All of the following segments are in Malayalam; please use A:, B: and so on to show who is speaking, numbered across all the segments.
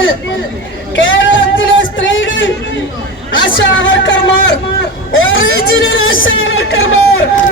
A: അറിയാമെങ്കിൽ കേരളത്തിലെ സ്ത്രീകൾ ആശാവർക്കർമാർ ഒറിജിനൽ ആശാവർക്കർമാർ.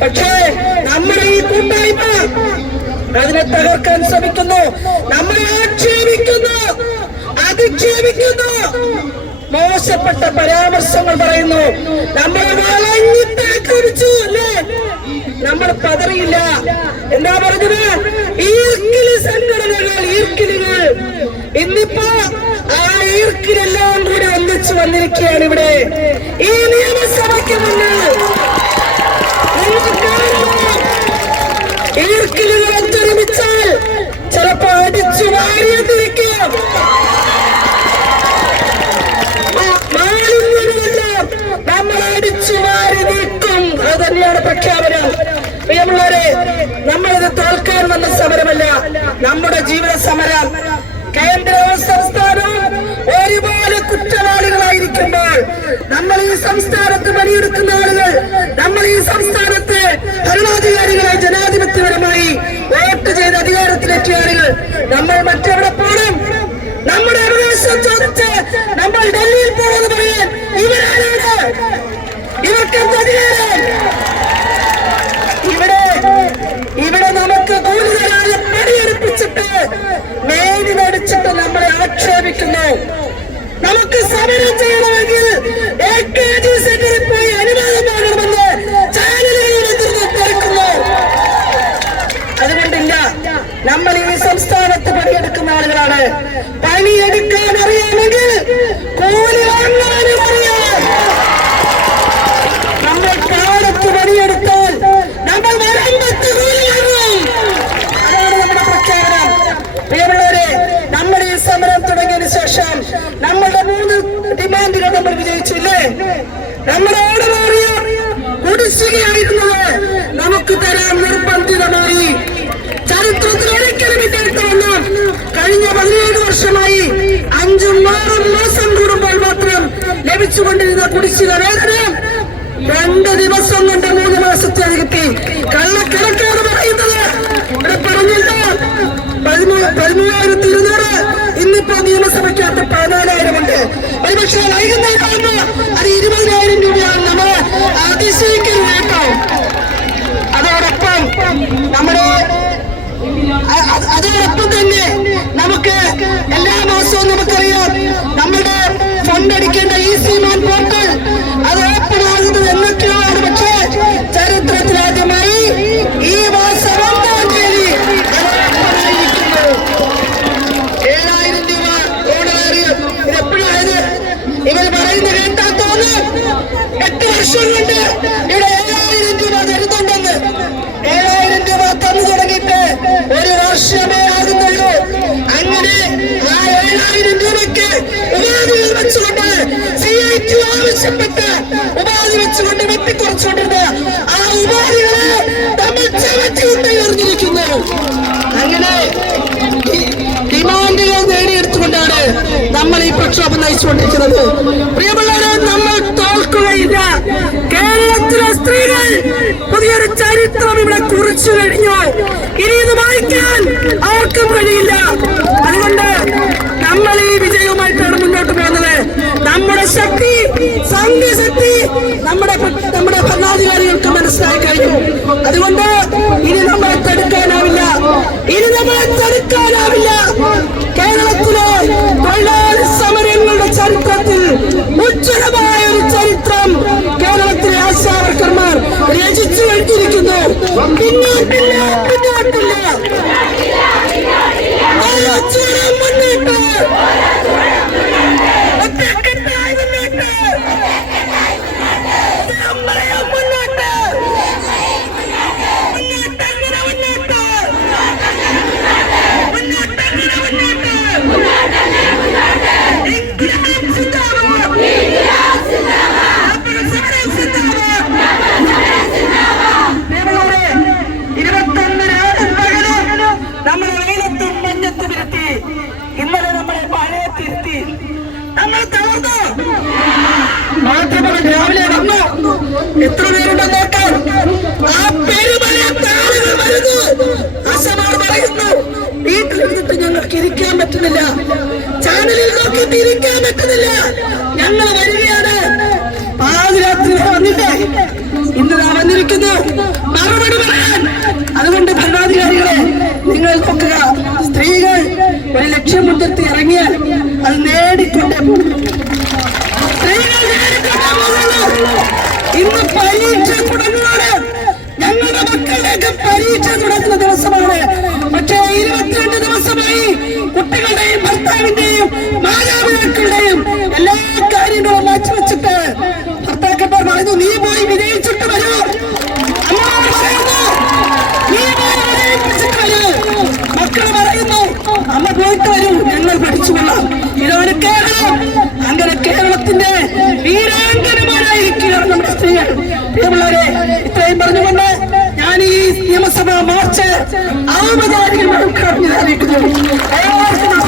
A: പക്ഷേ നമ്മുടെ ഈ കൂട്ടായ്മ അതിനെ തകർക്കാൻ ശ്രമിക്കുന്നു. നമ്മളെ ആക്ഷേപിക്കുന്നു. അധിക്ഷേപിക്കുന്നു. മോശപ്പെട്ട പരാമർശങ്ങൾ പറയുന്നു. നമ്മൾ ആക്രമിച്ചു അല്ലേ? നമ്മൾ പതറിയില്ല. എന്താ പറഞ്ഞത്? ഈർക്കിലി സംഘടനകൾ ഈർക്കിലുകൾ. ഇന്നിപ്പോ ആ ഈർക്കിലെല്ലാം കൂടി ഒന്നിച്ചു വന്നിരിക്കുകയാണ് ഇവിടെ. ഈ നിയമസഭയ്ക്ക് മുന്നിൽ നിങ്ങൾക്കറിയാമോ? ഈർക്കിലുകൾ ഒത്തൊരുമിച്ചാൽ ചിലപ്പോ അടിച്ചു വാരിയെന്നിരിക്കും മാലിന്യങ്ങളെല്ലാം നമ്മൾ അടിച്ചു വാരി നീക്കും അത് തന്നെയാണ് പ്രഖ്യാപനം. പ്രിയമുള്ളവരെ നമ്മളിത് തോൽക്കാൻ വന്ന സമരമല്ല നമ്മുടെ ജീവിത സമരം. കേന്ദ്രവും സംസ്ഥാനവും ഒരുപോലെ കുറ്റവാളികളായിരിക്കുമ്പോൾ നമ്മൾ ഈ സംസ്ഥാനത്ത് പണിയെടുക്കുന്ന ആക്ഷേപിക്കുന്നു നമുക്ക് സമരം ചെയ്യണമെങ്കിൽ എ കെ ജി സെന്ററിൽ പോയി അനുവാദം നൽകണമെന്ന് തിരക്കുന്നു അതുകൊണ്ടില്ല നമ്മൾ ഈ സംസ്ഥാനത്ത് പണിയെടുക്കുന്ന ആളുകളാണ്. പണിയെടുക്കാൻ അറിയാമെങ്കിൽ കൂലി വാങ്ങാനും അറിയാം. നമ്മൾ പാടത്ത് പണിയെടുത്താൽ നമ്മൾ വരമ്പത്ത് കൂലി വാങ്ങും. അതാണ് നമ്മുടെ പ്രഖ്യാപനം. പ്രിയമുള്ളവരെ നമ്മൾ ഈ സമരം തുടങ്ങിയതിനു ശേഷം നമ്മളുടെ മൂന്ന് ഡിമാൻഡുകൾ നമ്മൾ വിജയിച്ചില്ലേ നമ്മുടെ ഓടമാറിയ കുടിശ്ശികയായിരുന്നത് നമുക്ക് തരാൻ നിർബന്ധിതമായി. ചരിത്രത്തിൽ ഒരിക്കലും ഇല്ലാത്ത കഴിഞ്ഞ പതിനേഴ് വർഷമായി അഞ്ചും ആറും മാസം കൂടുമ്പോൾ മാത്രം ലഭിച്ചുകൊണ്ടിരുന്ന കുടിശ്ശിക വേതനം രണ്ട് ദിവസം കൊണ്ട് മൂന്ന് മാസത്തെ കിട്ടി. കള്ളക്കണക്കാണ് അത് ഇരുപതിനായിരം രൂപയാണ് നമ്മൾ അതിശയിക്കരുത് കേട്ടോ അതോടൊപ്പം നമ്മുടെ അ- അ- അതോടൊപ്പം തന്നെ നമുക്ക് എല്ലാ മാസവും നമുക്കറിയാം നമ്മുടെ ഫണ്ട് അടിക്കേണ്ട ഈ സിമാൻ പോർട്ടൽ അത് ഓപ്പൺ ആകുന്നത് എന്നൊക്കെയാണ് പക്ഷേ ചരിത്രത്തിലാദ്യമായി ഈ മാസം ഒന്നാം തീയതി അത് open ആയിരിക്കുന്നു. ഏഴായിരം രൂപ ഓണറേറിയം ഇതെപ്പോഴായത് ഇവർ പറയുന്നത് കേട്ടാ തോന്നും കൊണ്ട് ഇവിടെ ഏഴായിരം രൂപ തരുന്നുണ്ടെന്ന് ഏഴായിരം രൂപ തന്നു തുടങ്ങിയിട്ട് ഒരു വർഷമേ ആകുന്നുള്ളൂ. അങ്ങനെ ആ ഏഴായിരം രൂപയ്ക്ക് ഉപാധികൾ വെച്ചുകൊണ്ട് സി ഐ ടി ആവശ്യപ്പെട്ട് ഉപാധി വെച്ചുകൊണ്ട് വെട്ടിക്കുറച്ചുകൊണ്ടിരുന്ന ആ ഉപാധികളെ തമ്മിൽ ചവറ്റി ഉയർന്നിരിക്കുന്നു. അങ്ങനെ ഡിമാൻഡുകൾ നേടിയെടുത്തുകൊണ്ടാണ് നമ്മൾ ഈ പ്രക്ഷോഭം നയിച്ചുകൊണ്ടിരിക്കുന്നത്. പ്രിയമുള്ളവരെ പുതിയൊരു ചരിത്രം ഇവിടെ കുറിച്ചു കഴിഞ്ഞു. ഇനി ഇത് വായിക്കാൻ ആർക്കും കഴിയില്ല. അതുകൊണ്ട് നമ്മൾ ഈ വിജയവുമായിട്ടാണ് മുന്നോട്ട് പോകുന്നത്. നമ്മുടെ ശക്തി സംഘശക്തി നമ്മുടെ നമ്മുടെ ഭരണാധികാരികൾക്ക് മനസ്സിലായി കഴിഞ്ഞു. അതുകൊണ്ട് രചിച്ചു വഴിച്ചിരിക്കുന്നു പിന്നോട്ടില്ല പിന്നോട്ടില്ല രാവിലെ വന്നു. എത്ര പേരുണ്ടെന്ന് നോക്കാൻ? ആ പരീക്ഷ തുടങ്ങുകയാണ്. ഞങ്ങളുടെ മക്കളുടെയൊക്കെ പരീക്ഷ തുടങ്ങുന്ന ദിവസമാണ്. പക്ഷേ ഇരുപത്തിരണ്ട് ദിവസമായി കുട്ടികളുടെയും ഭർത്താവിന്റെയും മാതാപിതാക്കളുടെയും എല്ലാ കാര്യങ്ങളും മാറ്റിവെച്ചിട്ട് ഭർത്താക്കന്മാർ പറയുന്നു നീ പോയി വിജയിച്ചിട്ട് വരൂ. മക്കൾ പറയുന്നു അമ്മ പോയിട്ട് വരൂ ഞങ്ങൾ പഠിച്ചുകൊള്ളാം ഇതാണ് കേരളം അങ്ങനെ കേരളത്തിന്റെ ചെയ്യാൻ പ്രിയമുള്ളവരെ ഇത്രയും പറഞ്ഞുകൊണ്ട് ഞാൻ ഈ നിയമസഭാ മാർച്ച് ഔപചാരികമായി ഉദ്ഘാടനം അറിയിക്കുന്നു